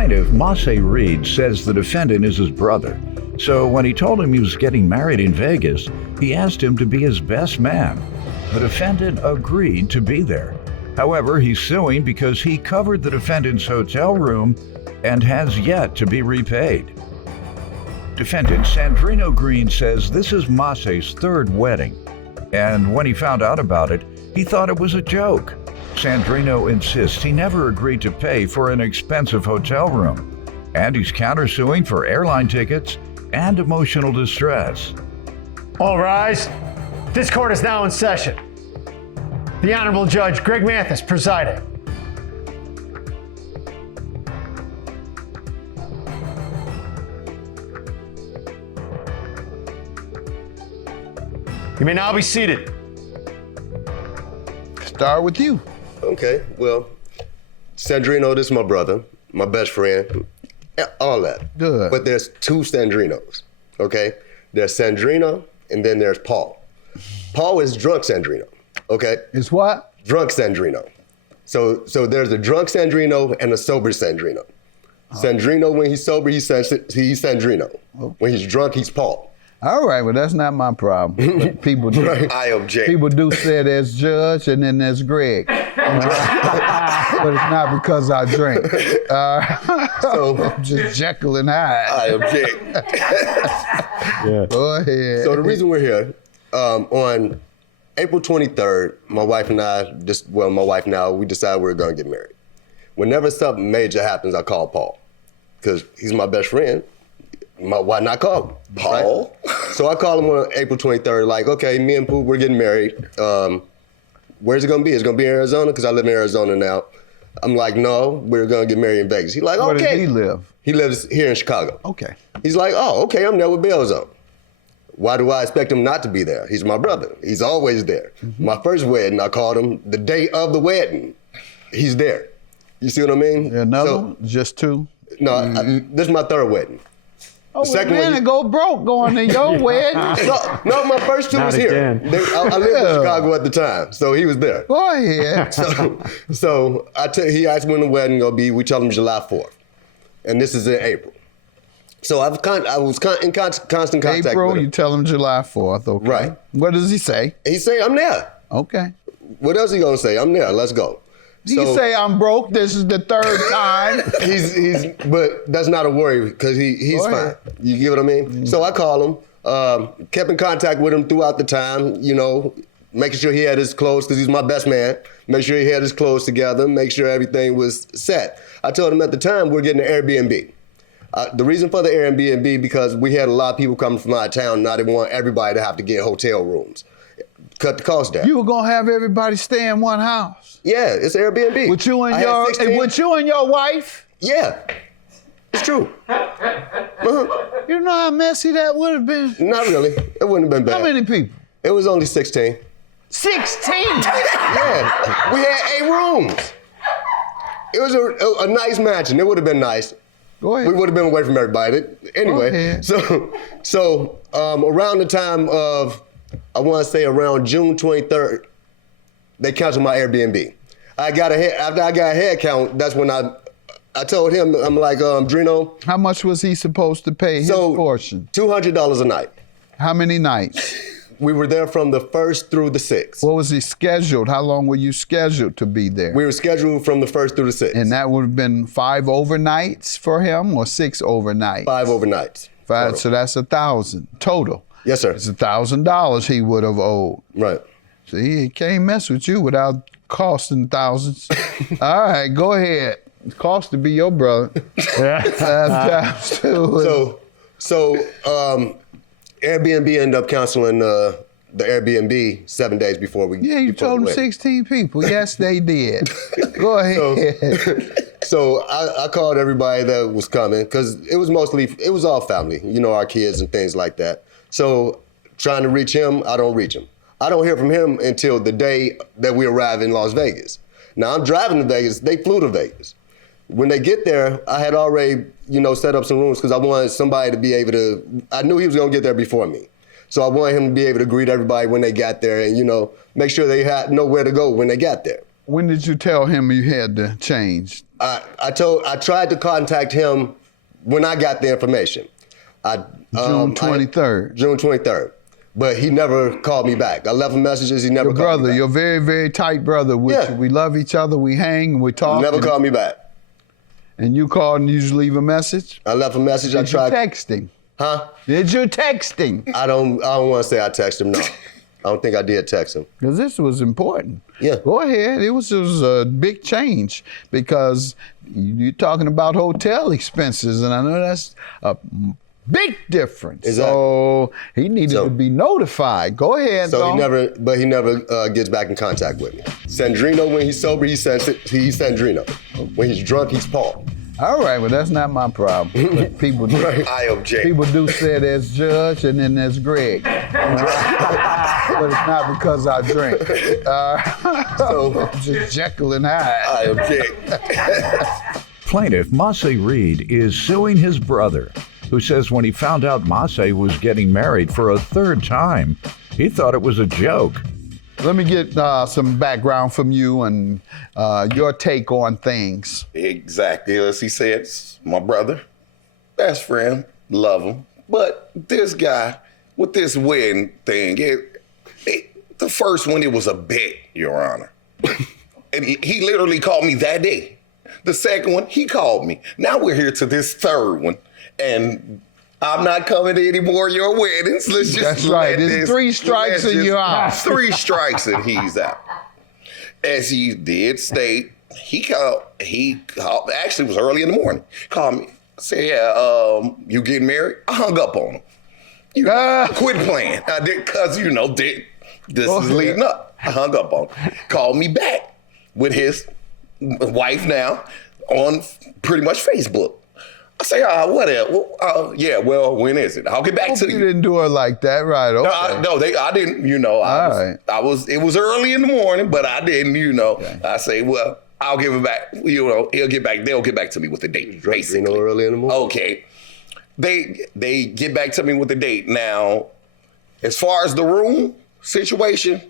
plaintiff, Mathis Reed, says the defendant is his brother. So when he told him he was getting married in Vegas, he asked him to be his best man. The defendant agreed to be there. However, he's suing because he covered the defendant's hotel room and has yet to be repaid. Defendant Sandrino Green says this is Mathis' third wedding, and when he found out about it, he thought it was a joke. Sandrino insists he never agreed to pay for an expensive hotel room, and he's countersuing for airline tickets and emotional distress. All rise. This court is now in session. The Honorable Judge Greg Mathis presiding. You may now be seated. Start with you. Okay, well, Sandrino, this is my brother, my best friend, all that. Good. But there's two Sandrinos, okay? There's Sandrino, and then there's Paul. Paul is drunk Sandrino, okay? It's what? Drunk Sandrino. So there's a drunk Sandrino and a sober Sandrino. Sandrino, when he's sober, he's Sandrino. When he's drunk, he's Paul. All right, well, that's not my problem. But people do. Right. I object. People do say there's Judge and then there's Greg. But it's not because I drink. So I'm just Jekyll and Hyde. I object. Yeah. Go ahead. So the reason we're here, on April 23rd, my wife and I, we decided we were gonna get married. Whenever something major happens, I call Paul, because he's my best friend. Why not call him? Paul? Right? So I call him on April 23rd, like, okay, me and Pooh, we're getting married. Where's it gonna be? It's gonna be in Arizona, because I live in Arizona now. I'm like, no, we're gonna get married in Vegas. He's like, okay. Where does he live? He lives here in Chicago. Okay. He's like, oh, okay, I'm there with bells on. Why do I expect him not to be there? He's my brother. He's always there. Mm-hmm. My first wedding, I called him the day of the wedding. He's there. You see what I mean? Another one? Just two? No, this is my third wedding. Oh, man, and go broke going to your wedding. No, my first two was here. I lived in Chicago at the time, so he was there. Go ahead. So he asked when the wedding gonna be. We tell him July 4th, and this is in April. So I was in constant contact April, with him. you tell him July 4th, okay. Right. What does he say? He say, I'm there. Okay. What else he gonna say? I'm there, let's go. He say, I'm broke, this is the third time. But that's not a worry, because he's fine. You get what I mean? Mm-hmm. So I call him, kept in contact with him throughout the time, you know, making sure he had his clothes, because he's my best man, make sure he had his clothes together, make sure everything was set. I told him at the time, we're getting an Airbnb. The reason for the Airbnb, because we had a lot of people coming from out of town, and I didn't want everybody to have to get hotel rooms. Cut the cost down. You were gonna have everybody stay in one house? Yeah, it's Airbnb. With you and your wife? Yeah, it's true. You know how messy that would have been? Not really. It wouldn't have been bad. How many people? It was only 16. 16? Yeah, we had 8 rooms. It was a nice mansion. It would have been nice. Go ahead. We would have been away from everybody. Anyway, so around the time of, I want to say around June 23rd, they canceled my Airbnb. After I got a head count, that's when I told him, I'm like, Drino. How much was he supposed to pay his portion? $200 a night. How many nights? We were there from the 1st through the 6th. What was he scheduled? How long were you scheduled to be there? We were scheduled from the 1st through the 6th. And that would have been 5 overnights for him, or 6 overnights? 5 overnights. 5, total. so that's $1,000 total. Yes, sir. It's $1,000 he would have owed. Right. See, he can't mess with you without costing thousands. All right, go ahead. It costs to be your brother. So Airbnb ended up canceling the Airbnb 7 days before we. Yeah, you told them 16 people. Yes, they did. Go ahead. So I called everybody that was coming, because it was all family, you know, our kids and things like that. So trying to reach him, I don't reach him. I don't hear from him until the day that we arrive in Las Vegas. Now I'm driving to Vegas, they flew to Vegas. When they get there, I had already, you know, set up some rooms, because I wanted somebody to be able to, I knew he was gonna get there before me. So I wanted him to be able to greet everybody when they got there and, you know, make sure they had know where to go when they got there. When did you tell him you had to change? I tried to contact him when I got the information. June 23rd. June 23rd. But he never called me back. I left him messages, he never Your called me brother, back. your very, very tight brother. Yeah. We love each other, we hang, we talk. Never called me back. And you called and you just leave a message? I left a message, I Did you tried. text him? Huh? Did you text him? I don't want to say I texted him, no. I don't think I did text him. Because this was important. Yeah. Go ahead. It was a big change because you're talking about hotel expenses, and I know that's a big difference. Exactly. So he needed to be notified. Go ahead. So he never gets back in contact with me. Sandrino, when he's sober, he's Sandrino. When he's drunk, he's Paul. All right, well, that's not my problem. But people do. I object. People do say there's Judge and then there's Greg. But it's not because I drink. So just Jekyll and Hyde. I object. Plaintiff Massey Reed is suing his brother, who says when he found out Massey was getting married for a third time, he thought it was a joke. Let me get some background from you and your take on things. Exactly as he said, it's my brother, best friend, love him. But this guy with this wedding thing, the first one, it was a bet, Your Honor. And he literally called me that day. The second one, he called me. Now we're here to this third one. And I'm not coming to any more of your weddings. Let's just That's right. There's 3 strikes and you're out. 3 strikes and he's out. As he did state, he called, actually it was early in the morning, called me, said, yeah, you getting married? I hung up on him. Quit playing. I did, cause this is leading up. I hung up on him. Called me back with his wife now on pretty much Facebook. I say, whatever. Yeah, well, when is it? I'll get back to you. You didn't do it like that, right? Okay. I didn't, it was early in the morning, but I didn't, Okay. I say, well, I'll give it back, they'll get back to me with the date, basically. Early in the morning. Okay. They get back to me with the date. Now, as far as the room situation,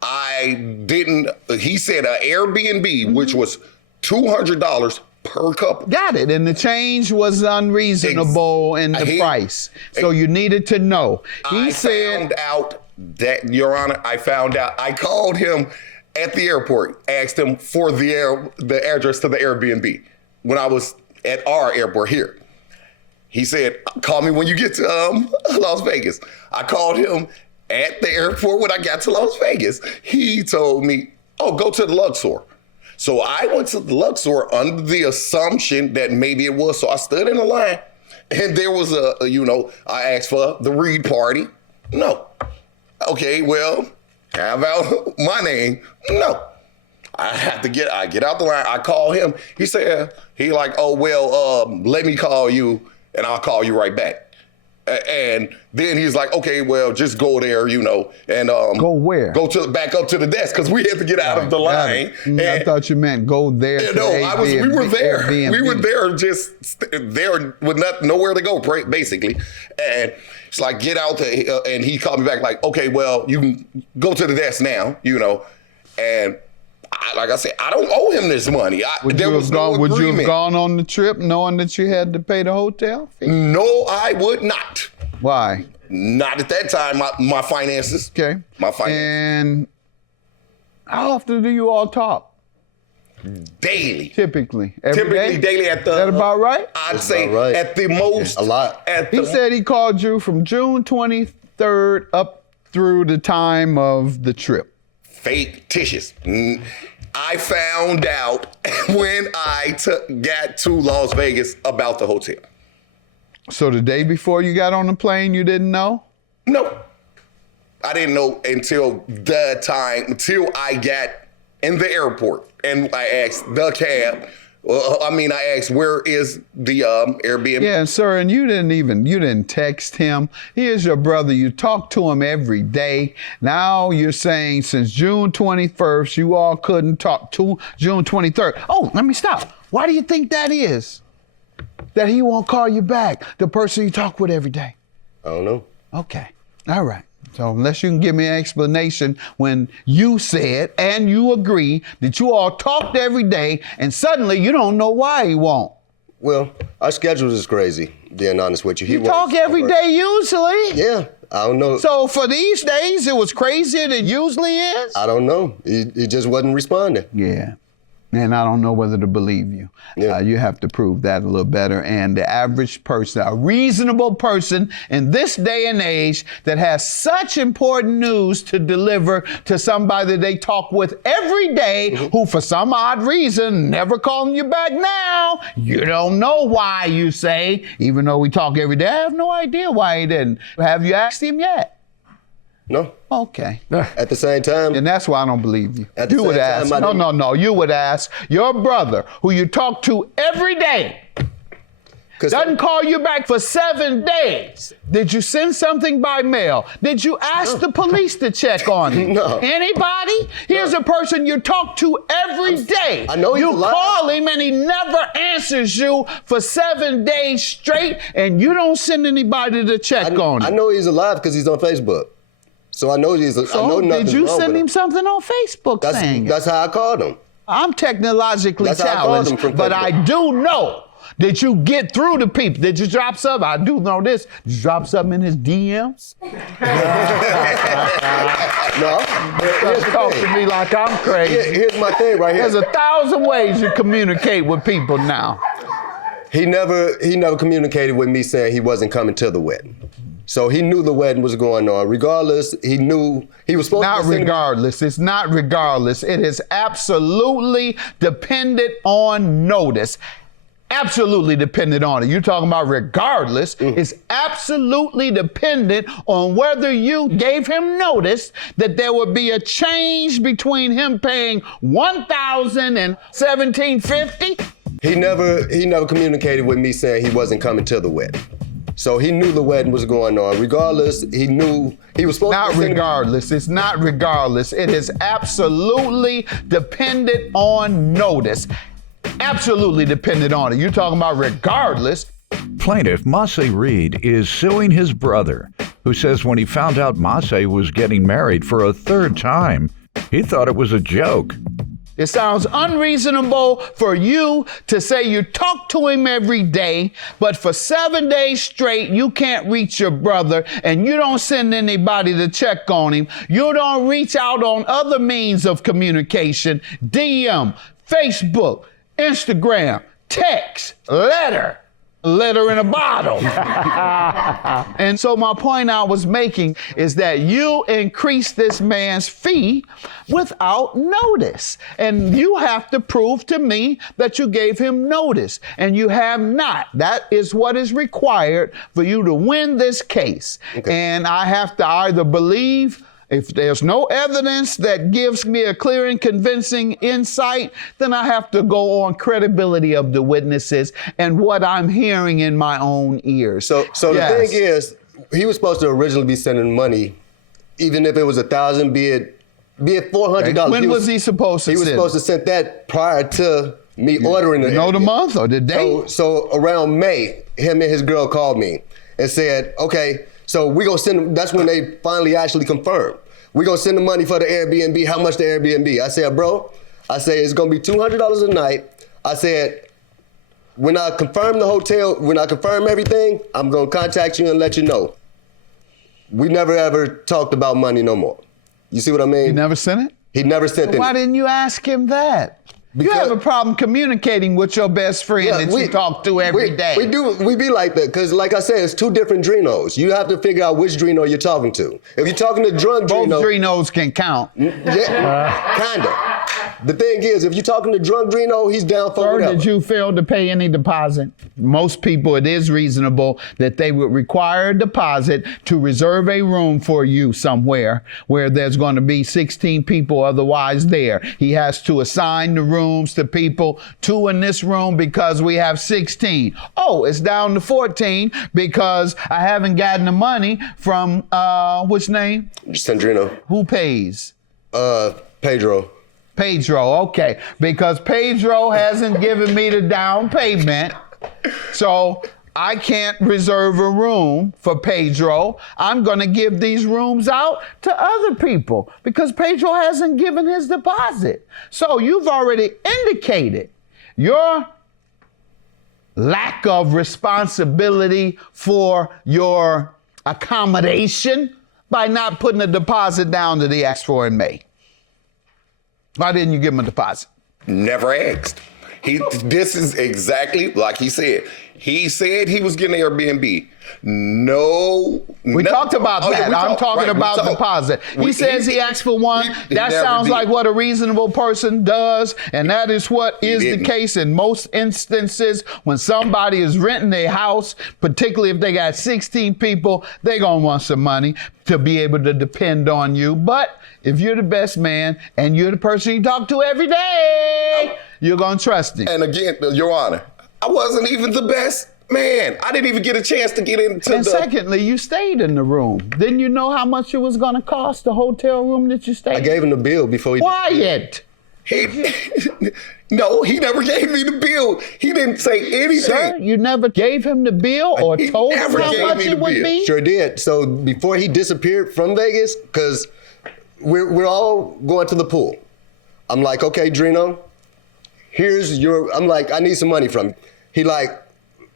he said an Airbnb, which was $200 per couple. Got it. And the change was unreasonable in the price. So you needed to know. I found out that, Your Honor, I called him at the airport, asked him for the address to the Airbnb when I was at our airport here. He said, call me when you get to Las Vegas. I called him at the airport when I got to Las Vegas. He told me, go to the Luxor. So I went to the Luxor under the assumption that maybe it was. So I stood in the line and there was I asked for the Reed party. No. Okay, well, how about my name? No. I get out the line. I call him. He said, let me call you and I'll call you right back. And then he's like, okay, well, just go there, and go where? Go back up to the desk because we had to get out of the line. I thought you meant go there. We were there. We were there, just there with nowhere to go, basically. And it's like, get out and he called me back like, okay, well, you can go to the desk now, and. Like I said, I don't owe him this money. Would you have gone on the trip knowing that you had to pay the hotel fee? No, I would not. Why? Not at that time. My finances. Okay. My finances. And how often do you all talk? Daily. Typically. Typically daily at the. Is that about right? I'd say at the most. A lot. He said he called you from June 23rd up through the time of the trip. Fictitious. I found out when I got to Las Vegas about the hotel. So the day before you got on the plane, you didn't know? No. I didn't know until I got in the airport and I asked the cab. I asked, where is the Airbnb? Yeah, sir, and you didn't text him. He is your brother. You talk to him every day. Now you're saying since June 21st, you all couldn't talk to June 23rd. Oh, let me stop. Why do you think that is? That he won't call you back, the person you talk with every day? I don't know. Okay, all right. So unless you can give me an explanation when you said and you agree that you all talked every day and suddenly you don't know why he won't. Well, our schedule is crazy, being honest with you. You talk every day usually. Yeah, I don't know. So for these days, it was crazier than it usually is? I don't know. He just wasn't responding. Yeah. And I don't know whether to believe you. Yeah. You have to prove that a little better. And the average person, a reasonable person in this day and age that has such important news to deliver to somebody that they talk with every day, who for some odd reason never calling you back now. You don't know why, you say, even though we talk every day. I have no idea why he didn't. Have you asked him yet? No. Okay. At the same time. And that's why I don't believe you. At the You would same ask. time, No. You would ask your brother, who you talk to every day, doesn't call you back for 7 days. Did you send something by mail? Did you ask the police to check on him? No. Anybody? Here's a person you talk to every day. I know he's you alive. call him and he never answers you for 7 days straight, and you don't send anybody to check on him. I know he's alive because he's on Facebook. So I know he's. I know So nothing's did you wrong send with him something on Facebook saying it? That's how I called him. I'm technologically That's how I called him challenged, from but Facebook. I do know that you get through to people. Did you drop something? I do know this. Did you drop something in his DMs? No. Just talk to me like I'm crazy. Here's my thing right here. There's 1,000 ways you communicate with people now. He never communicated with me saying he wasn't coming to the wedding. So he knew the wedding was going on. Regardless, he knew he was supposed Not to be regardless. It's not regardless. It is absolutely dependent on notice. Absolutely dependent on it. You're talking about regardless. It's absolutely dependent on whether you gave him notice that there would be a change between him paying $1,000 and $1,750. He never communicated with me saying he wasn't coming to the wedding. So he knew the wedding was going on. Regardless, he knew he was supposed Not to be regardless. It's not regardless. It is absolutely dependent on notice. Absolutely dependent on it. You're talking about regardless. Plaintiff Mathis Reed is suing his brother, who says when he found out Mathis was getting married for a third time, he thought it was a joke. It sounds unreasonable for you to say you talk to him every day, but for 7 days straight, you can't reach your brother and you don't send anybody to check on him. You don't reach out on other means of communication, DM, Facebook, Instagram, text, letter in a bottle. And so my point I was making is that you increase this man's fee without notice. And you have to prove to me that you gave him notice, and you have not. That is what is required for you to win this case. Okay. And I have to either believe, if there's no evidence that gives me a clear and convincing insight, then I have to go on credibility of the witnesses and what I'm hearing in my own ears. So yes. The thing is, he was supposed to originally be sending money, even if it was $1,000, be it $400. Okay. When was he supposed to send? He was supposed to send that prior to me ordering it. You know the month or the date? So around May, him and his girl called me and said, okay, so we gonna send them. That's when they finally actually confirmed. We gonna send the money for the Airbnb. How much the Airbnb? I said, bro, it's gonna be $200 a night. I said, when I confirm the hotel, when I confirm everything, I'm gonna contact you and let you know. We never ever talked about money no more. You see what I mean? He never sent it? He never sent it. Why didn't you ask him that? You have a problem communicating with your best friend that you talk to every day. We be like that, because like I said, it's two different Drinos. You have to figure out which Drino you're talking to. If you're talking to drunk Drino. Both Drinos can count. Yeah, kinda. The thing is, if you're talking to drunk Drino, he's down for whatever. Did you fail to pay any deposit? Most people, it is reasonable that they would require a deposit to reserve a room for you somewhere where there's going to be 16 people otherwise there. He has to assign the rooms to people, 2 in this room because we have 16. Oh, it's down to 14 because I haven't gotten the money from, which name? Sandrino. Who pays? Pedro. Pedro, okay. Because Pedro hasn't given me the down payment. So I can't reserve a room for Pedro. I'm going to give these rooms out to other people because Pedro hasn't given his deposit. So you've already indicated your lack of responsibility for your accommodation by not putting a deposit down that he asked for in May. Why didn't you give him a deposit? Never asked. This is exactly like he said. He said he was getting Airbnb. No. We talked about that. I'm talking about deposit. He says he asked for one. That sounds like what a reasonable person does, and that is what is the case in most instances when somebody is renting a house, particularly if they got 16 people, they're going to want some money to be able to depend on you. But if you're the best man and you're the person you talk to every day, you're going to trust him. And again, Your Honor, I wasn't even the best man. I didn't even get a chance to get into And secondly, you stayed in the room. Didn't you know how much it was going to cost, the hotel room that you stayed in? I gave him the bill before he... Quiet! No, he never gave me the bill. He didn't say anything. Sir, you never gave him the bill or told him how much it would be? Sure did. So before he disappeared from Vegas, because we're all going to the pool. I'm like, okay, Drino, I'm like, I need some money from you. He like,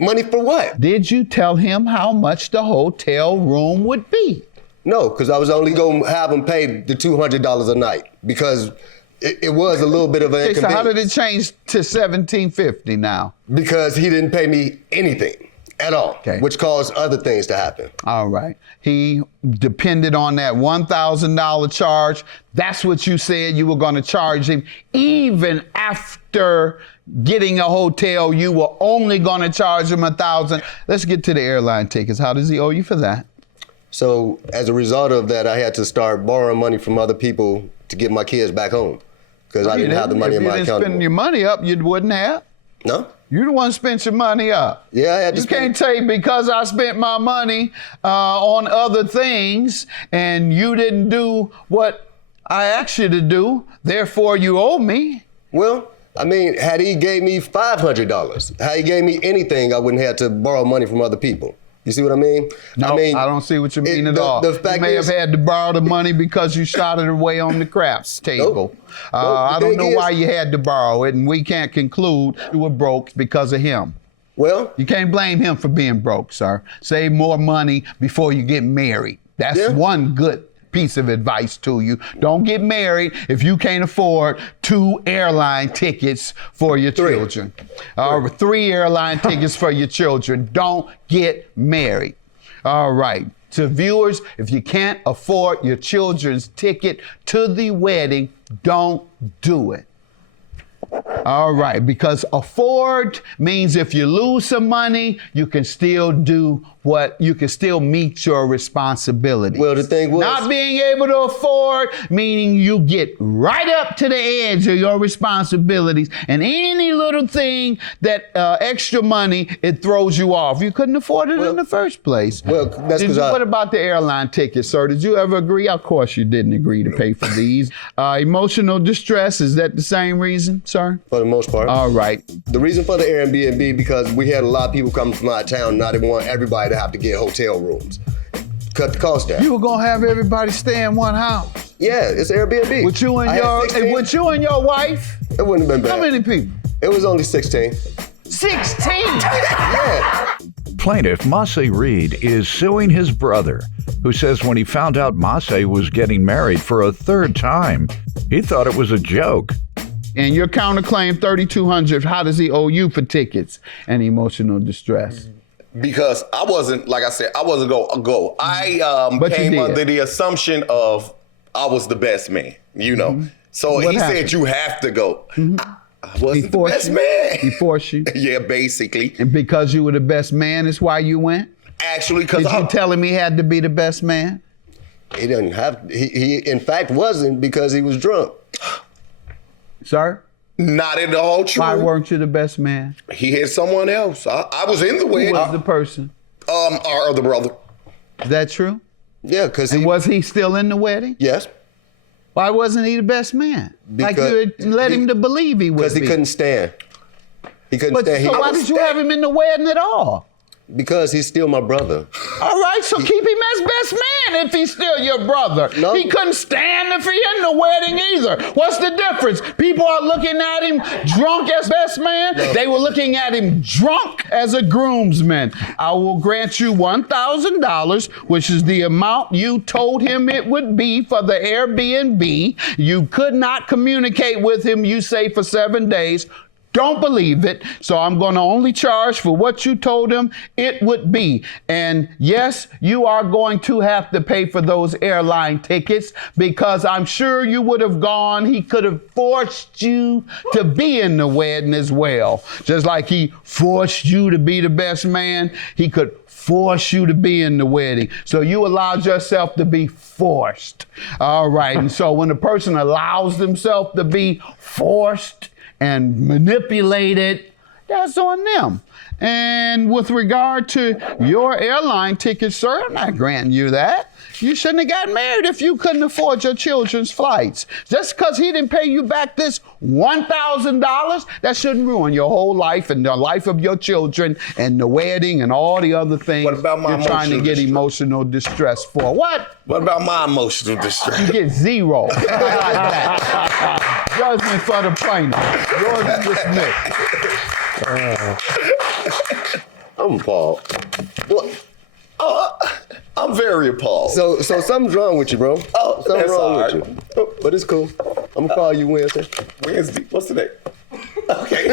money for what? Did you tell him how much the hotel room would be? No, because I was only going to have him pay the $200 a night because it was a little bit of an inconvenience. So how did it change to $1,750 now? Because he didn't pay me anything at all, which caused other things to happen. All right. He depended on that $1,000 charge. That's what you said you were going to charge him. Even after getting a hotel, you were only going to charge him $1,000. Let's get to the airline tickets. How does he owe you for that? So as a result of that, I had to start borrowing money from other people to get my kids back home because I didn't have the money in my account. If you didn't spend your money up, you wouldn't have. No. You the one spent your money up. Yeah, I had to You can't say because I spent my money on other things and you didn't do what I asked you to do, therefore you owe me. Well, I mean, had he gave me $500, had he gave me anything, I wouldn't have to borrow money from other people. You see what I mean? No, I mean, I don't see what you mean at all. The fact you may is, have had to borrow the money because you shot it away on the craps table. I don't know why you had to borrow it, and we can't conclude you were broke because of him. Well, you can't blame him for being broke, sir. Save more money before you get married. That's one good piece of advice to you. Don't get married if you can't afford 2 airline tickets for your children. 3 airline tickets for your children. Don't get married. All right. To viewers, if you can't afford your children's ticket to the wedding, don't do it. All right, because afford means if you lose some money, you can still meet your responsibility. Well, the thing was, not being able to afford, meaning you get right up to the edge of your responsibilities, and any little thing that extra money, it throws you off. You couldn't afford it in the first place. Well, that's because what about the airline tickets, sir? Did you ever agree? Of course you didn't agree to pay for these. Emotional distress, is that the same reason, sir? For the most part. All right. The reason for the Airbnb, because we had a lot of people coming from out of town, and I didn't want everybody to have to get hotel rooms. Cut the cost down. You were gonna have everybody stay in one house. Yeah, it's Airbnb. With you and your wife? It wouldn't have been bad. How many people? It was only 16. 16? Yeah. Plaintiff Massey Reed is suing his brother, who says when he found out Massey was getting married for a 3rd time, he thought it was a joke. And your counterclaim $3,200, how does he owe you for tickets and emotional distress? Because I wasn't, like I said, I wasn't go. I came under the assumption of I was the best man, you know. So he said you have to go. I wasn't the best man. He forced you? Yeah, basically. And because you were the best man is why you went? Actually, because Did you tell him he had to be the best man? He didn't have, he in fact wasn't because he was drunk. Sir? Not in the whole truth. Why weren't you the best man? He had someone else. I was in the wedding. Who was the person? Our other brother. Is that true? Yeah, because was he still in the wedding? Yes. Why wasn't he the best man? Like you had led him to believe he would be. Because he couldn't stand. He couldn't stand. So why did you have him in the wedding at all? Because he's still my brother. All right, so keep him as best man if he's still your brother. No. He couldn't stand to be in the wedding either. What's the difference? People are looking at him drunk as best man. No. They were looking at him drunk as a groomsman. I will grant you $1,000, which is the amount you told him it would be for the Airbnb. You could not communicate with him, you say, for 7 days. Don't believe it, so I'm going to only charge for what you told him it would be. And yes, you are going to have to pay for those airline tickets because I'm sure you would have gone. He could have forced you to be in the wedding as well. Just like he forced you to be the best man, he could force you to be in the wedding. So you allowed yourself to be forced. All right, and so when a person allows themselves to be forced and manipulated, that's on them. And with regard to your airline ticket, sir, I'm not granting you that. You shouldn't have got married if you couldn't afford your children's flights. Just because he didn't pay you back this $1,000, that shouldn't ruin your whole life and the life of your children and the wedding and all the other things What about my you're trying to get distress? emotional distress for. What? What about my emotional distress? You get zero. How about that? Judgment for the plaintiff. Yours is dismissed. I'm appalled. What? Oh, I'm very appalled. So something's wrong with you, bro. Oh, something's that's wrong all with right. you. But it's cool. I'm gonna call you Wednesday. Wednesday. What's today? Okay.